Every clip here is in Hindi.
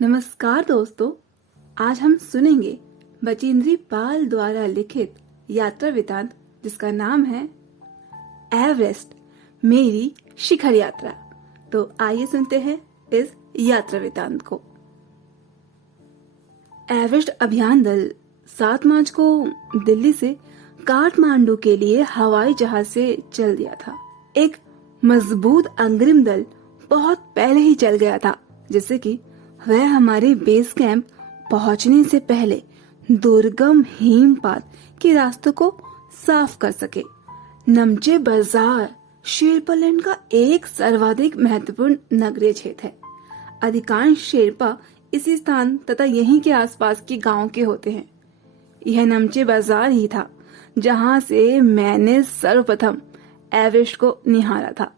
नमस्कार दोस्तों, आज हम सुनेंगे बचेंद्री पाल द्वारा लिखित यात्रा वृतांत जिसका नाम है एवरेस्ट मेरी शिखर यात्रा। तो आइए सुनते हैं इस यात्रा वृतांत को। एवरेस्ट अभियान दल 7 मार्च को दिल्ली से काठमांडू के लिए हवाई जहाज से चल दिया था। एक मजबूत अग्रिम दल बहुत पहले ही चल गया था, जिससे कि वह हमारे बेस कैंप पहुंचने से पहले दुर्गम हिमपात के रास्तों को साफ कर सके। नमचे बाजार शेरपालैंड का एक सर्वाधिक महत्वपूर्ण नगरीय क्षेत्र है। अधिकांश शेरपा इसी स्थान तथा यहीं के आसपास के गांव के होते हैं। यह नमचे बाजार ही था जहां से मैंने सर्वप्रथम एवरेस्ट को निहारा था,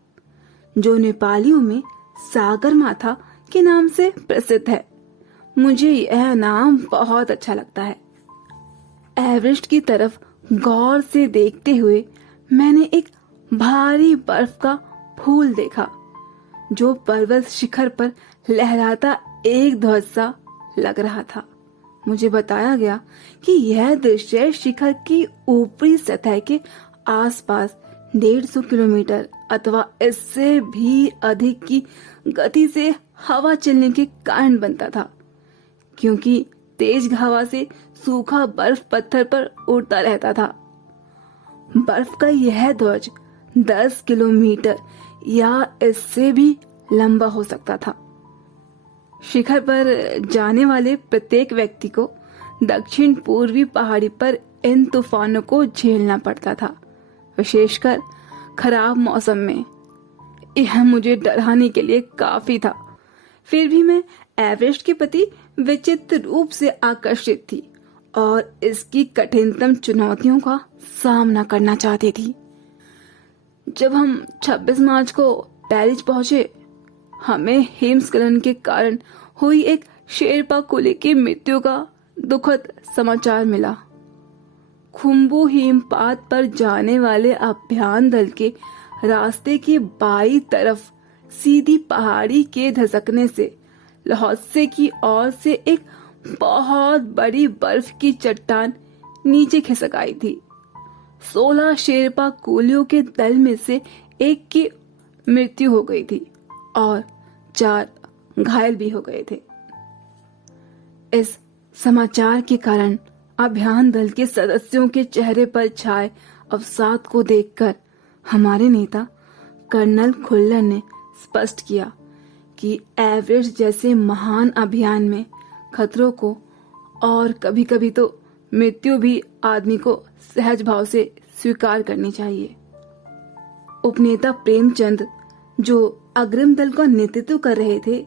जो नेपालियों में सागर माथा के नाम से प्रसिद्ध है। मुझे यह नाम बहुत अच्छा लगता है। एवरेस्ट की तरफ गौर से देखते हुए मैंने एक भारी बर्फ का फूल देखा, जो पर्वत शिखर पर लहराता एक ध्वज सा लग रहा था। मुझे बताया गया कि यह दृश्य शिखर की ऊपरी सतह के आसपास 150 किलोमीटर अथवा इससे भी अधिक की गति से हवा चलने के कारण बनता था, क्योंकि तेज हवा से सूखा बर्फ पत्थर पर उड़ता रहता था। बर्फ का यह ध्वज 10 किलोमीटर या इससे भी लंबा हो सकता था। शिखर पर जाने वाले प्रत्येक व्यक्ति को दक्षिण पूर्वी पहाड़ी पर इन तूफानों को झेलना पड़ता था, विशेषकर खराब मौसम में। यह मुझे डराने के लिए काफी था। फिर भी मैं एवरेस्ट के प्रति विचित्र रूप से आकर्षित थी और इसकी कठिनतम चुनौतियों का सामना करना चाहती थी। जब हम 26 मार्च को पेरिस पहुंचे, हमें हिमस्खलन के कारण हुई एक शेरपा कुली की मृत्यु का दुखद समाचार मिला। खुम्बू हिमपात पर जाने वाले अभियान दल के रास्ते की बाईं तरफ सीधी पहाड़ी के धसकने से ल्होत्से की ओर से एक बहुत बड़ी बर्फ की चट्टान नीचे खिसक आई थी। 16 शेरपा कुलियों के दल में से एक की मृत्यु हो गई थी और 4 घायल भी हो गए थे। इस समाचार के कारण अभियान दल के सदस्यों के चेहरे पर छाए अवसाद को देखकर हमारे नेता कर्नल खुल्लर ने स्पष्ट किया कि एवरेस्ट जैसे महान अभियान में खतरों को और कभी कभी तो मृत्यु भी आदमी को सहज भाव से स्वीकार करनी चाहिए। उपनेता प्रेमचंद, जो अग्रिम दल का नेतृत्व कर रहे थे,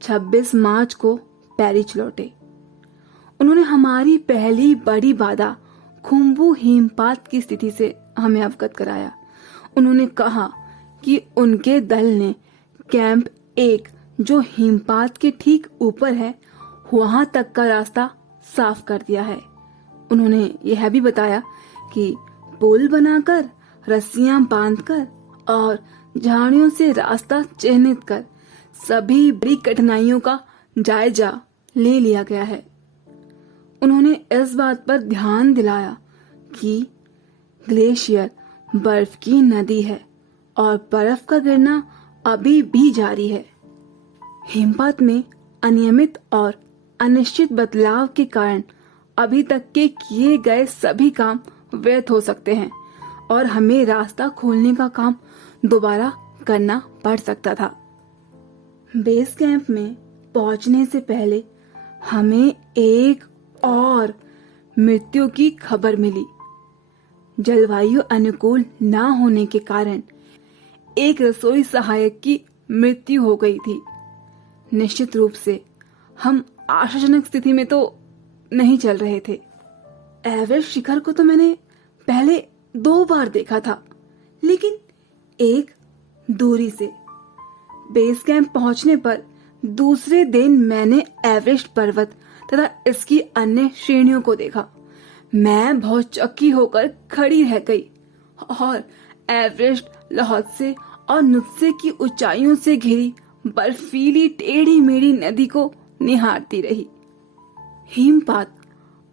26 मार्च को पेरिस लौटे। उन्होंने हमारी पहली बड़ी बाधा खुम्बू हिमपात की स्थिति से हमें अवगत कराया। उन्होंने कहा कि उनके दल ने कैंप 1, जो हिमपात के ठीक ऊपर है, वहां तक का रास्ता साफ कर दिया है। उन्होंने यह भी बताया कि पुल बनाकर, रस्सियां बांधकर और झाड़ियों से रास्ता चिन्हित कर सभी बड़ी कठिनाइयों का जायजा ले लिया गया है। उन्होंने इस बात पर ध्यान दिलाया कि ग्लेशियर बर्फ की नदी है और बर्फ का गिरना अभी भी जारी है। हिमपात में अनियमित और अनिश्चित बदलाव के कारण अभी तक के किए गए सभी काम व्यर्थ हो सकते हैं और हमें रास्ता खोलने का काम दोबारा करना पड़ सकता था। बेस कैंप में पहुंचने से पहले हमें एक और मृत्यु की खबर मिली। जलवायु अनुकूल न होने के कारण एक रसोई सहायक की मृत्यु हो गई थी। निश्चित रूप से हम आशाजनक स्थिति में तो नहीं चल रहे थे। एवरेस्ट शिखर को तो मैंने पहले 2 बार देखा था, लेकिन एक दूरी से। बेस कैंप पहुंचने पर दूसरे दिन मैंने एवरेस्ट पर्वत तथा इसकी अन्य श्रेणियों को देखा। मैं बहुत चौंकी होकर खड़ी रह गई और एवरेस्ट, ल्होत्से और नुत्से की ऊंचाइयों से घिरी बर्फीली टेढ़ी मेढ़ी नदी को निहारती रही। हिमपात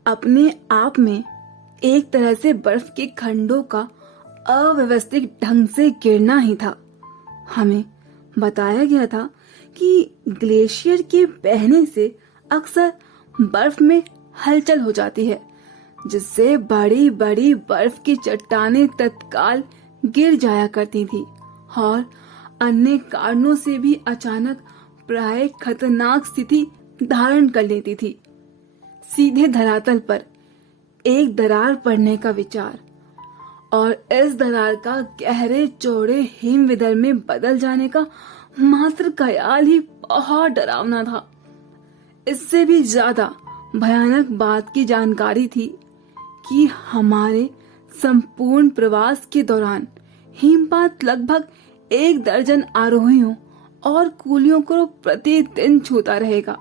अपने आप में एक तरह से बर्फ के खंडों का अव्यवस्थित ढंग से गिरना ही था। हमें बताया गया था कि ग्लेशियर के बहने से अक्सर बर्फ में हलचल हो जाती है, जिससे बड़ी बड़ी बर्फ की चट्टानें तत्काल गिर जाया करती थी और अन्य कारणों से भी अचानक प्राय खतरनाक स्थिति धारण कर लेती थी। सीधे धरातल पर एक दरार पड़ने का विचार और इस दरार का गहरे चौड़े हिमविदर में बदल जाने का मात्र ख्याल ही बहुत डरावना था। इससे भी ज्यादा भयानक बात की जानकारी थी कि हमारे संपूर्ण प्रवास के दौरान हिमपात लगभग 1 दर्जन आरोहियों और कूलियों को प्रतिदिन छूता रहेगा।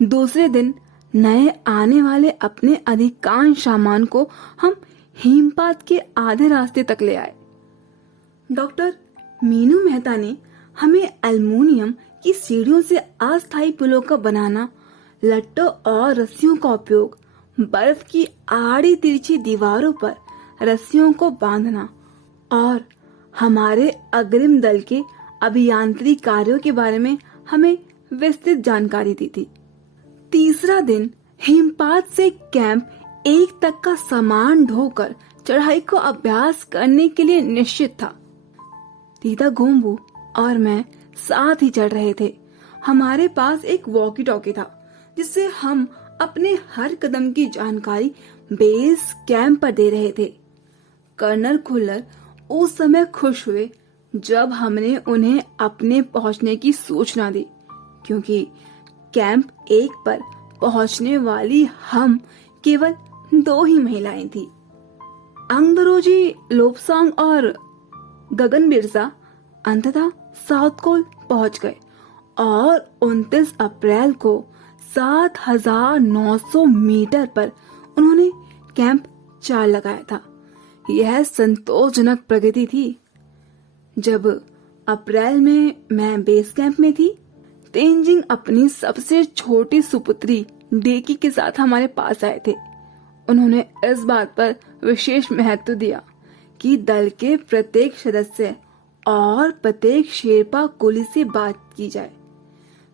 दूसरे दिन नए आने वाले अपने अधिकांश सामान को हम हिमपात के आधे रास्ते तक ले आए। डॉक्टर मीनू मेहता ने हमें एल्युमिनियम की सीढ़ियों से अस्थायी पुलों का बनाना, लट्टों और रस्सियों का उपयोग, बर्फ की आड़ी तिरछी दीवारों पर रस्सियों को बांधना और हमारे अग्रिम दल के अभियांत्रिक कार्यों के बारे में हमें विस्तृत जानकारी दी थी। तीसरा दिन हिमपात से कैंप 1 तक का सामान ढोकर चढ़ाई को अभ्यास करने के लिए निश्चित था। दीदा गोम्बू और मैं साथ ही चढ़ रहे थे। हमारे पास एक वॉकी टॉकी था जिससे हम अपने हर कदम की जानकारी बेस कैंप पर दे रहे थे। कर्नल खुल्लर उस समय खुश हुए जब हमने उन्हें अपने पहुंचने की सूचना दी, क्योंकि कैंप 1 पर पहुंचने वाली हम केवल 2 ही महिलाएं थी। अंगदरोजी लोबसांग और गगन बिरसा अंततः साउथ कोल पहुंच गए और 29 अप्रैल को 7,900 मीटर पर उन्होंने कैंप 4 लगाया था। यह संतोषजनक प्रगति थी। जब अप्रैल में मैं बेस कैंप में थी, तेंजिंग अपनी सबसे छोटी सुपुत्री डेकी के साथ हमारे पास आए थे। उन्होंने इस बात पर विशेष महत्व दिया कि दल के प्रत्येक सदस्य और प्रत्येक शेरपा कुली से बात की जाए।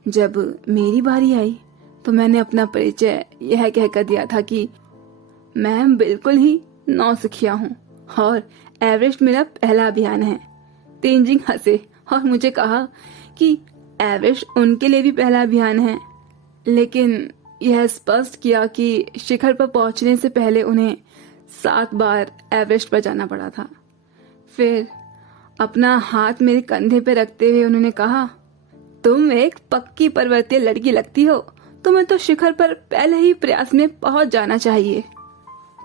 जब मेरी बारी आई तो मैंने अपना परिचय यह कहकर दिया था कि मैं बिल्कुल ही नौसिखिया हूँ और एवरेस्ट मेरा पहला अभियान है। तेंजिंग हंसे और मुझे कहा कि एवरेस्ट उनके लिए भी पहला अभियान है, लेकिन यह स्पष्ट किया कि शिखर पर पहुंचने से पहले उन्हें 7 बार एवरेस्ट पर जाना पड़ा था। फिर अपना हाथ मेरे कंधे पर रखते हुए उन्होंने कहा, तुम एक पक्की पर्वतीय लड़की लगती हो, तुम्हें तो शिखर पर पहले ही प्रयास में पहुंच जाना चाहिए।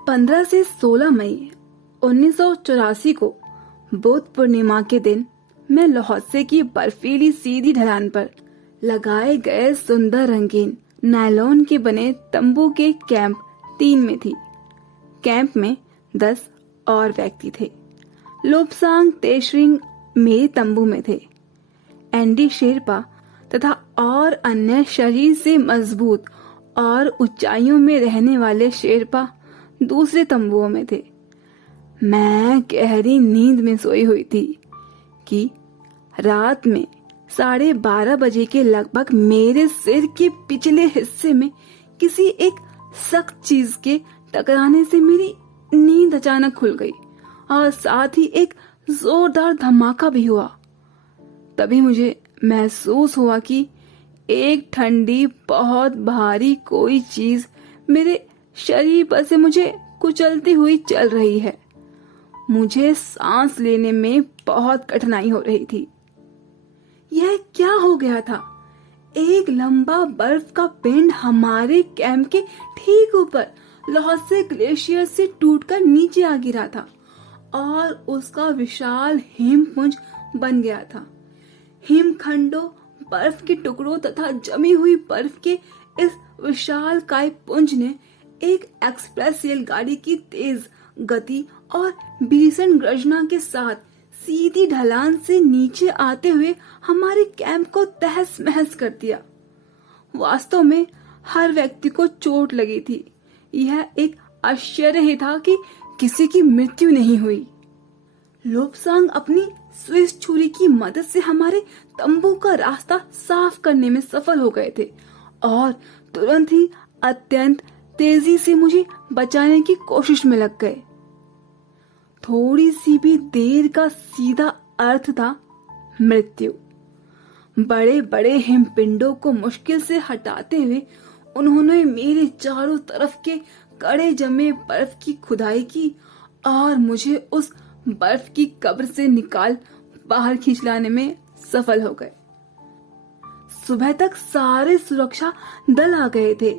15 से 16 मई 1984 को बुद्ध पूर्णिमा के दिन मैं लहौसे की बर्फीली सीधी ढलान पर लगाए गए सुंदर रंगीन नायलॉन के बने तंबू के कैंप 3 में थी। कैंप में 10 और व्यक्ति थे। लोबसांग तेशरिंग मेरे तंबू में थे। एंडी शेरपा तथा और अन्य शरीर से मजबूत और ऊंचाइयों में रहने वाले शेरपा दूसरे तंबुओं में थे। मैं गहरी नींद में सोई हुई थी कि रात में 12:30 बजे के लगभग मेरे सिर के पिछले हिस्से में किसी एक सख्त चीज के टकराने से मेरी नींद अचानक खुल गई और साथ ही एक जोरदार धमाका भी हुआ। तभी मुझे महसूस हुआ कि एक ठंडी बहुत भारी कोई चीज मेरे शरीर पर से मुझे कुचलती हुई चल रही है। मुझे सांस लेने में बहुत कठिनाई हो रही थी। यह क्या हो गया था? एक लंबा बर्फ का पिंड हमारे कैंप के ठीक ऊपर लहौसे ग्लेशियर से टूटकर नीचे आ गिरा था और उसका विशाल हिमपुंज बन गया था। हिमखंडों, बर्फ के टुकड़ों तथा जमी हुई बर्फ के इस विशाल काय पुंज ने एक एक्सप्रेस रेलगाड़ी की तेज गति और भीषण गर्जना के साथ सीधी ढलान से नीचे आते हुए हमारे कैंप को तहस महस कर दिया। वास्तव में हर व्यक्ति को चोट लगी थी। यह एक आश्चर्य ही था कि किसी की मृत्यु नहीं हुई। लोब्सांग अपनी स्विस छुरी की मदद से हमारे तंबू का रास्ता साफ करने में सफल हो गए थे और तुरंत ही अत्यंत तेजी से मुझे बचाने की कोशिश में लग गए। थोड़ी सी भी देर का सीधा अर्थ था मृत्यु। बड़े बड़े हिमपिंडों को मुश्किल से हटाते हुए उन्होंने मेरे चारों तरफ के कड़े जमे बर्फ की खुदाई की और मुझे उस बर्फ की कब्र से निकाल बाहर खींच लाने में सफल हो गए। सुबह तक सारे सुरक्षा दल आ गए थे।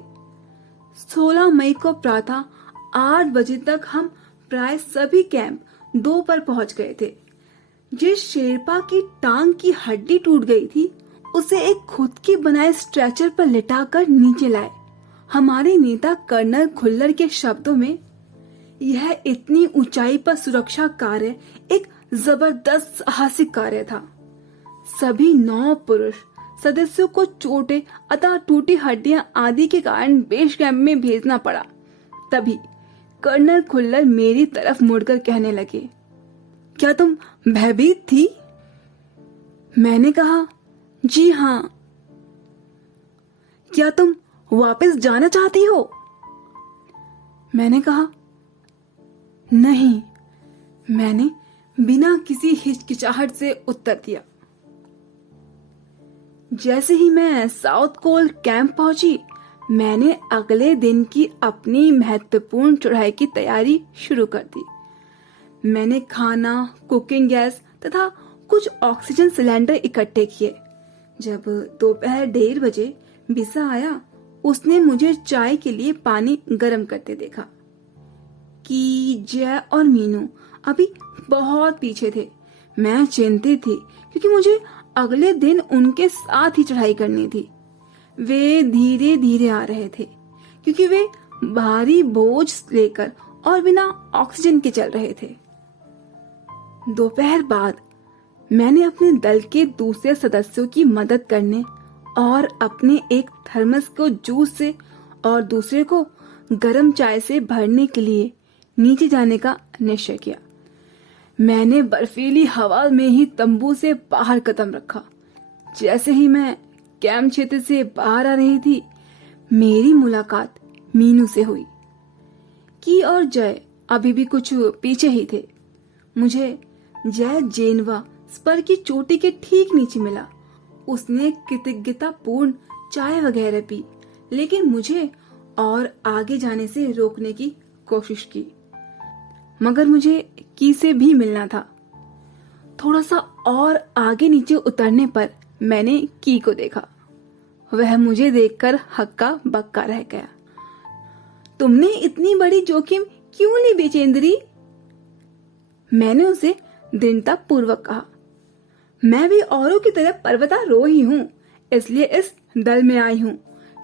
16 मई को प्रातः 8 बजे तक हम प्राय सभी कैंप 2 पर पहुंच गए थे। जिस शेरपा की टांग की हड्डी टूट गई थी उसे एक खुद की बनाए स्ट्रेचर पर लिटाकर नीचे लाए। हमारे नेता कर्नल खुल्लर के शब्दों में, यह इतनी ऊंचाई पर सुरक्षा कार्य एक जबरदस्त साहसिक कार्य था। सभी 9 पुरुष सदस्यों को चोटें अतः टूटी हड्डियां आदि के कारण बेस कैंप में भेजना पड़ा। तभी कर्नल खुल्लर मेरी तरफ मुड़कर कहने लगे, क्या तुम भयभीत थी? मैंने कहा, जी हाँ। क्या तुम वापस जाना चाहती हो? मैंने कहा, नहीं। मैंने बिना किसी हिचकिचाहट से उत्तर दिया। जैसे ही मैं साउथ कोल कैंप पहुंची, मैंने अगले दिन की अपनी महत्वपूर्ण चढ़ाई की तैयारी शुरू कर दी। मैंने खाना, कुकिंग गैस तथा कुछ ऑक्सीजन सिलेंडर इकट्ठे किए। जब दोपहर 1:30 बजे बिसा आया, उसने मुझे चाय के लिए पानी गर्म करते देखा। कि जय और मीनू अभी बहुत पीछे थे। मैं चिंतित थी क्योंकि मुझे अगले दिन उनके साथ ही चढ़ाई करनी थी। वे धीरे धीरे आ रहे थे क्योंकि वे भारी बोझ लेकर और बिना ऑक्सीजन के चल रहे थे। दोपहर बाद मैंने अपने दल के दूसरे सदस्यों की मदद करने और अपने एक थर्मस को जूस से और दूसरे को गर्म चाय से भरने के लिए नीचे जाने का निश्चय किया। मैंने बर्फीली हवा में ही तंबू से बाहर कदम रखा। जैसे ही मैं कैंप क्षेत्र से बाहर आ रही थी, मेरी मुलाकात मीनू से हुई। की और जय अभी भी कुछ पीछे ही थे। मुझे जय जेनवा स्पर की चोटी के ठीक नीचे मिला। उसने कृतज्ञता पूर्ण चाय वगैरह पी, लेकिन मुझे और आगे जाने से रोकने की कोशिश की। मगर मुझे की से भी मिलना था। थोड़ा सा और आगे नीचे उतरने पर मैंने की को देखा। वह मुझे देखकर हक्का बक्का रह गया। तुमने इतनी बड़ी जोखिम क्यों ली बेचेंद्री? मैंने उसे दृढ़ता पूर्वक कहा। मैं भी औरों की तरह पर्वतारोही हूँ, इसलिए इस दल में आई हूँ।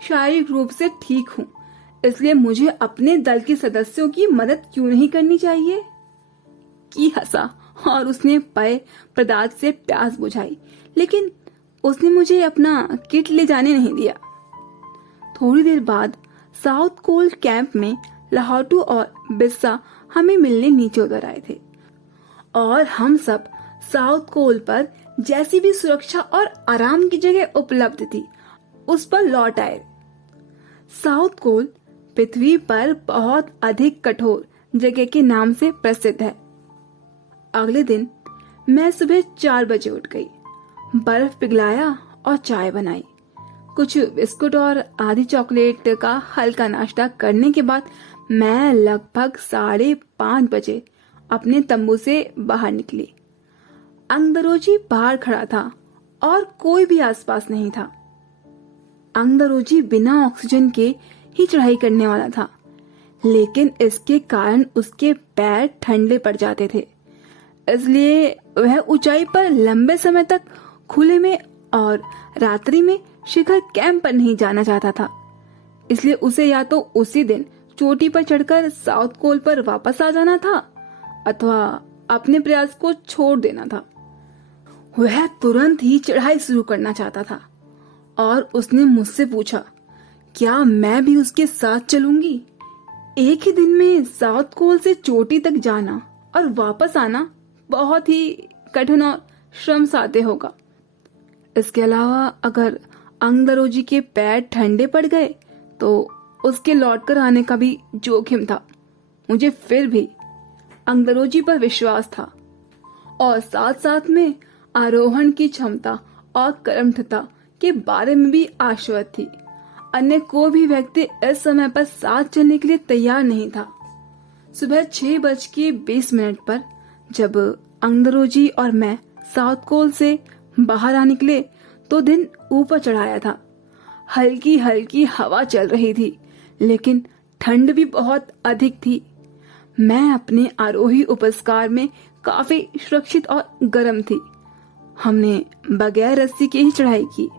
शारीरिक रूप से ठीक हूँ, इसलिए मुझे अपने दल के सदस्यों की मदद क्यों नहीं करनी चाहिए? की हंसा और उसने पेय पदार्थ से प्यास बुझाई, लेकिन उसने मुझे अपना किट ले जाने नहीं दिया। थोड़ी देर बाद साउथ कोल कैंप में लाहौटू और बिस्सा हमें मिलने नीचे उतर आए थे और हम सब साउथ कोल पर जैसी भी सुरक्षा और आराम की जगह उपलब्ध थी उस पर लौट आए। साउथ कोल पृथ्वी पर बहुत अधिक कठोर जगह के नाम से प्रसिद्ध है। अगले दिन मैं सुबह 4 बजे उठ गई, बर्फ पिघलाया और चाय बनाई। कुछ बिस्कुट और आधी चॉकलेट का हल्का नाश्ता करने के बाद मैं लगभग 5:30 बजे अपने तंबू से बाहर निकली। अंगदरोजी बाहर खड़ा था और कोई भी आसपास नहीं था। अंगदरोजी बिना ऑक्सीजन के ही चढ़ाई करने वाला था, लेकिन इसके कारण उसके पैर ठंडे पड़ जाते थे, इसलिए वह ऊंचाई पर लंबे समय तक खुले में और रात्रि में शिखर कैंप पर नहीं जाना चाहता था। इसलिए उसे या तो उसी दिन चोटी पर चढ़कर साउथ कोल पर वापस आ जाना था अथवा अपने प्रयास को छोड़ देना था। वह तुरंत ही चढ़ाई शुरू करना चाहता था और उसने मुझसे पूछा, क्या मैं भी उसके साथ चलूंगी? एक ही दिन में साउथ पोल से चोटी तक जाना और वापस आना बहुत ही कठिन और श्रम साध्य होगा। इसके अलावा अगर अंगदरोजी के पैर ठंडे पड़ गए तो उसके लौटकर आने का भी जोखिम था। मुझे फिर भी अंगदरोजी पर विश्वास था और साथ साथ में आरोहण की क्षमता और कर्मठता के बारे में भी आश्वस्त थी। अन्य कोई भी व्यक्ति इस समय पर साथ चलने के लिए तैयार नहीं था। सुबह 6:20 पर जब अंगदरोजी और मैं साउथ कोल से बाहर आ निकले तो दिन ऊपर चढ़ाया था। हल्की हल्की हवा चल रही थी, लेकिन ठंड भी बहुत अधिक थी। मैं अपने आरोही उपस्कार में काफी सुरक्षित और गर्म थी। हमने बगैर रस्सी के ही चढ़ाई की।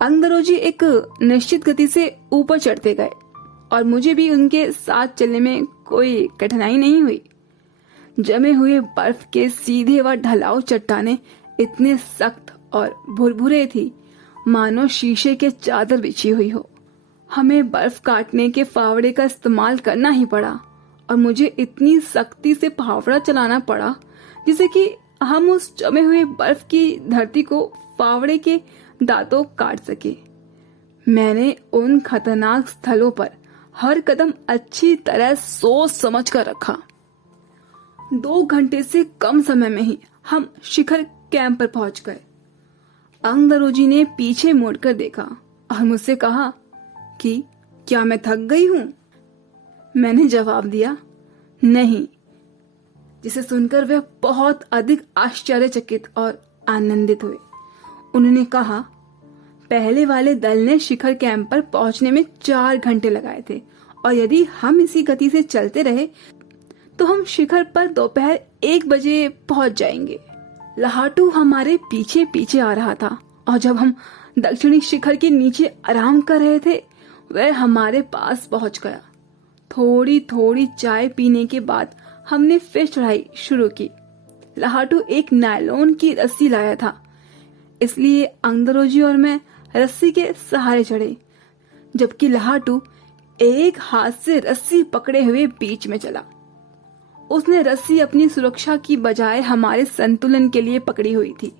अंगदरोजी एक निश्चित गति से ऊपर चढ़ते गए और मुझे भी उनके साथ चलने में कोई कठिनाई नहीं हुई। जमे हुए बर्फ के सीधे व ढलाऊ चट्टाने इतने सख्त और भुरभुरे थी मानो शीशे के चादर बिछी हुई हो। हमें बर्फ काटने के फावड़े का इस्तेमाल करना ही पड़ा और मुझे इतनी सख्ती से फावड़ा चलाना पड़ा जिससे कि हम उस जमे हुए बर्फ की धरती को फावड़े के दांतों काट सके। मैंने उन खतरनाक स्थलों पर हर कदम अच्छी तरह सोच समझ कर रखा। 2 घंटे से कम समय में ही हम शिखर कैंप पर पहुंच गए। अंगदरोजी ने पीछे मुड़कर देखा और मुझसे कहा कि क्या मैं थक गई हूं? मैंने जवाब दिया, नहीं, जिसे सुनकर वे बहुत अधिक आश्चर्यचकित और आनंदित हुए। उन्होंने कहा, पहले वाले दल ने शिखर कैंप पर पहुंचने में 4 घंटे लगाए थे और यदि हम इसी गति से चलते रहे तो हम शिखर पर दोपहर 1 बजे पहुंच जाएंगे। लहाटू हमारे पीछे पीछे आ रहा था और जब हम दक्षिणी शिखर के नीचे आराम कर रहे थे वह हमारे पास पहुंच गया। थोड़ी थोड़ी चाय पीने के बाद हमने फिर चढ़ाई शुरू की। लहाटू एक नायलॉन की रस्सी लाया था, इसलिए अंगदरोजी और मैं रस्सी के सहारे चढ़े, जबकि लहाटू एक हाथ से रस्सी पकड़े हुए बीच में चला। उसने रस्सी अपनी सुरक्षा की बजाय हमारे संतुलन के लिए पकड़ी हुई थी।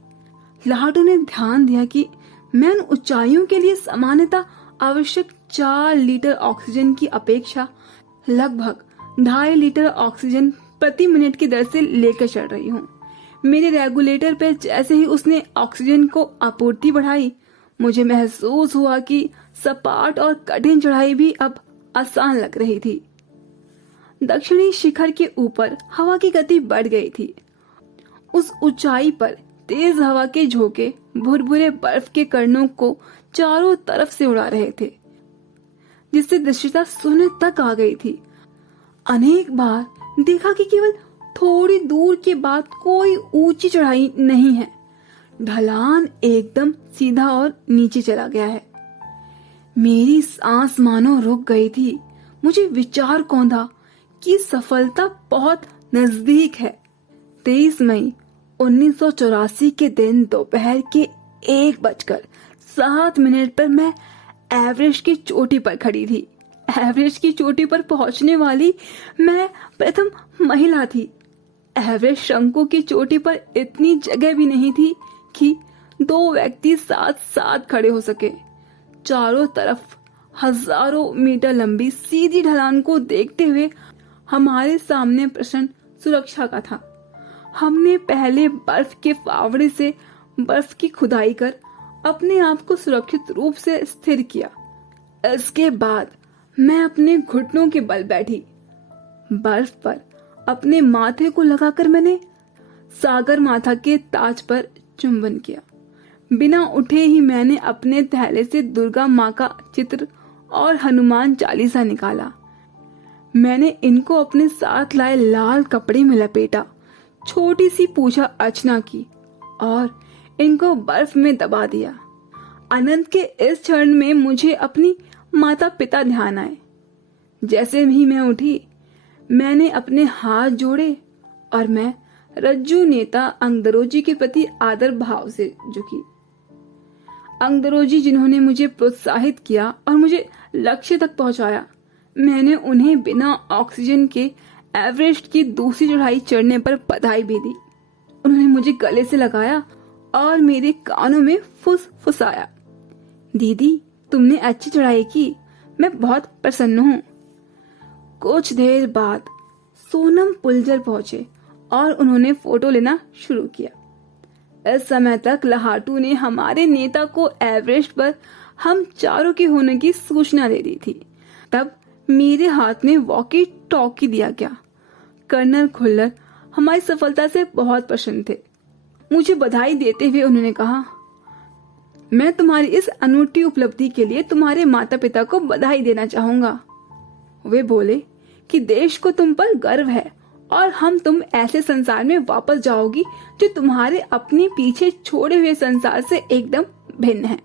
लहाटू ने ध्यान दिया कि मैं उन ऊंचाइयों के लिए सामान्यतः आवश्यक 4 लीटर ऑक्सीजन की अपेक्षा लगभग 2.5 लीटर ऑक्सीजन प्रति मिनट की दर से लेकर चढ़ रही हूँ। मेरे रेगुलेटर पे जैसे ही उसने ऑक्सीजन को आपूर्ति बढ़ाई, मुझे महसूस हुआ कि सपाट और कठिन चढ़ाई भी अब आसान लग रही थी। दक्षिणी शिखर के ऊपर हवा की गति बढ़ गई थी। उस ऊंचाई पर तेज हवा के झोंके भुरभुरे बर्फ के कणों को चारों तरफ से उड़ा रहे थे, जिससे दृश्यता शून्य तक आ गई थी। अनेक बार देखा कि केवल थोड़ी दूर के बाद कोई ऊंची चढ़ाई नहीं है, ढलान एकदम सीधा और नीचे चला गया है। मेरी सांस मानो रुक गई थी। मुझे विचार कौंधा कि सफलता बहुत नजदीक है। 23 मई 1984 के दिन दोपहर के 1:07 पर मैं एवरेस्ट की चोटी पर खड़ी थी। एवरेस्ट की चोटी पर पहुंचने वाली मैं प्रथम महिला थी। एवरेस्ट शंकु की चोटी पर इतनी जगह भी नहीं थी कि 2 व्यक्ति साथ साथ खड़े हो सके। चारों तरफ हजारों मीटर लंबी सीधी ढलान को देखते हुए हमारे सामने प्रश्न सुरक्षा का था। हमने पहले बर्फ के फावड़े से बर्फ की खुदाई कर अपने आप को सुरक्षित रूप से स्थिर किया। इसके बाद मैं अपने घुटनों के बल बैठी। बर्फ पर अपने माथे को लगाकर मैंने सागर माथा के ताज पर चुंबन किया। बिना उठे ही मैंने अपने थैले से दुर्गा माँ का चित्र और हनुमान चालीसा निकाला। मैंने इनको अपने साथ लाए लाल कपड़े में लपेटा, छोटी सी पूजा अर्चना की और इनको बर्फ में दबा दिया। अनंत के इस क्षण में मुझे अपनी माता पिता ध्यान आए। जैसे ही मैं उठी, मैंने अपने हाथ जोड़े और मैं रज्जू नेता अंगदरोजी के प्रति आदर भाव से झुकी। अंग्रेजी जिन्होंने मुझे प्रोत्साहित किया और मुझे लक्ष्य तक पहुंचाया, मैंने उन्हें बिना ऑक्सीजन के एवरेस्ट की दूसरी चढ़ाई चढ़ने पर बधाई भी दी। उन्होंने मुझे गले से लगाया और मेरे कानों में फुसफुसाया, दीदी तुमने अच्छी चढ़ाई की, मैं बहुत प्रसन्न हूँ। कुछ देर बाद सोनम पुलजर पहुंचे और उन्होंने फोटो लेना शुरू किया। इस समय तक लहाटू ने हमारे नेता को एवरेस्ट पर हम चारों के होने की सूचना दे दी थी। तब मेरे हाथ में वॉकी टॉकी दिया गया। कर्नल खुल्लर हमारी सफलता से बहुत प्रसन्न थे। मुझे बधाई देते हुए उन्होंने कहा, मैं तुम्हारी इस अनूठी उपलब्धि के लिए तुम्हारे माता पिता को बधाई देना चाहूंगा। वे बोले कि देश को तुम पर गर्व है और तुम ऐसे संसार में वापस जाओगी जो तुम्हारे अपने पीछे छोड़े हुए संसार से एकदम भिन्न है।